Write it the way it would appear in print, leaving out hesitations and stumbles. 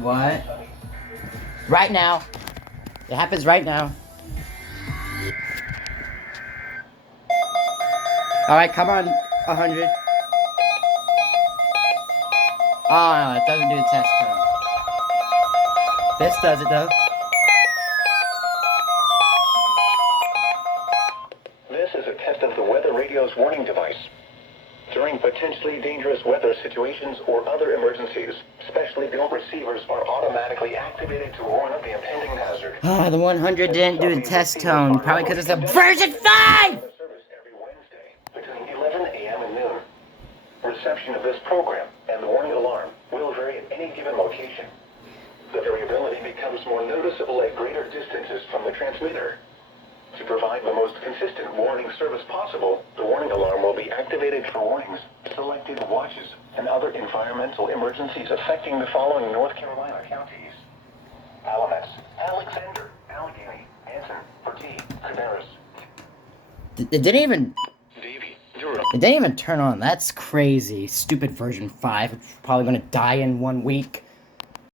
What? Right now. It happens right now. Alright, come on, 100. Oh, no, it doesn't do the test tone. This does it, though. This is a test of the weather radio's warning device. During potentially dangerous weather situations or other emergencies, specially built receivers are automatically activated to warn of the impending hazard. Ah, the 100 didn't do the test tone. Probably because it's a version 5! Every Wednesday between 11 a.m. and noon. Reception of this program and the warning alarm will vary at any given location. The variability becomes more noticeable at greater distances from the transmitter. To provide the most consistent warning service possible, the warning alarm will be activated for warnings, selected watches, and other environmental emergencies affecting the following North Carolina counties: Alamance, Alexander, Allegheny, Anson, Bertie, Cabarrus. It didn't even... Davie, Durham. It didn't even turn on. That's crazy. Stupid version 5. It's probably gonna die in 1 week.